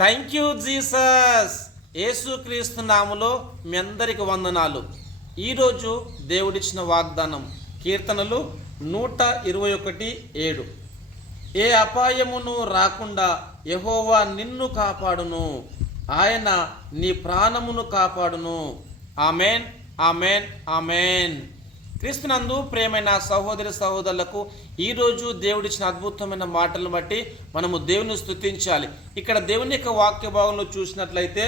Thank you Jesus. యేసుక్రీస్తు నామములో మీ అందరికి వందనాలు. ఈరోజు దేవుడిచ్చిన వాగ్దానం కీర్తనలు 121:7. ఏ అపాయమును రాకుండా యెహోవా నిన్ను కాపాడును, ఆయన నీ ప్రాణమును కాపాడును. Amen, amen, amen. క్రీస్తునందు ప్రియమైన సహోదరి సహోదరులకు ఈరోజు దేవుడిచ్చిన అద్భుతమైన మాటలను బట్టి మనము దేవుని స్తుతించాలి. ఇక్కడ దేవుని యొక్క వాక్య భాగంలో చూసినట్లయితే,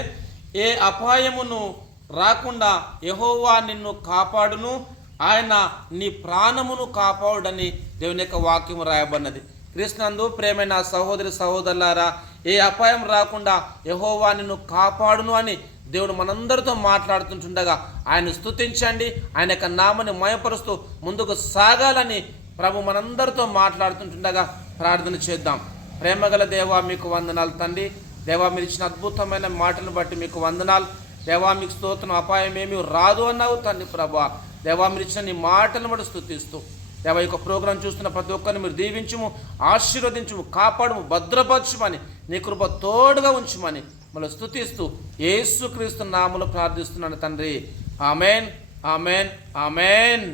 ఏ అపాయమును రాకుండా యెహోవా నిన్ను కాపాడును, ఆయన నీ ప్రాణమును కాపాడుడని దేవుని యొక్క వాక్యము రాయబడినది. క్రీస్తునందు ప్రియమైన సహోదరి సహోదరులారా, ఏ అపాయం రాకుండా యెహోవా నిన్ను కాపాడును అని దేవుడు మనందరితో మాట్లాడుతుంటుండగా ఆయన స్తుతించండి, ఆయన యొక్క నామని మయపరుస్తూ ముందుకు సాగాలని ప్రభు మనందరితో మాట్లాడుతుంటుండగా ప్రార్థన చేద్దాం. ప్రేమగల దేవా, మీకు వందనాలు తండ్రి. దేవా, మీరు ఇచ్చిన అద్భుతమైన మాటలను బట్టి మీకు వందనాలు. దేవా, మీకు స్తోత్రం. అపాయం ఏమీ రాదు అన్నావు తండ్రి. ప్రభా, దేవా, మీరు ఇచ్చిన నీ మాటలను బట్టి స్తుతిస్తూ దేవా, ఈ యొక్క ప్రోగ్రాం చూస్తున్న ప్రతి ఒక్కరిని మీరు దీవించుము, ఆశీర్వదించుము, కాపాడుము, భద్రపరచుమని, నీ కృప తోడుగా ఉంచుమని మళ్ళీ స్తుతిస్తూ యేసుక్రీస్తు నామములో ప్రార్థిస్తున్నాను తండ్రి. Amen, amen, amen.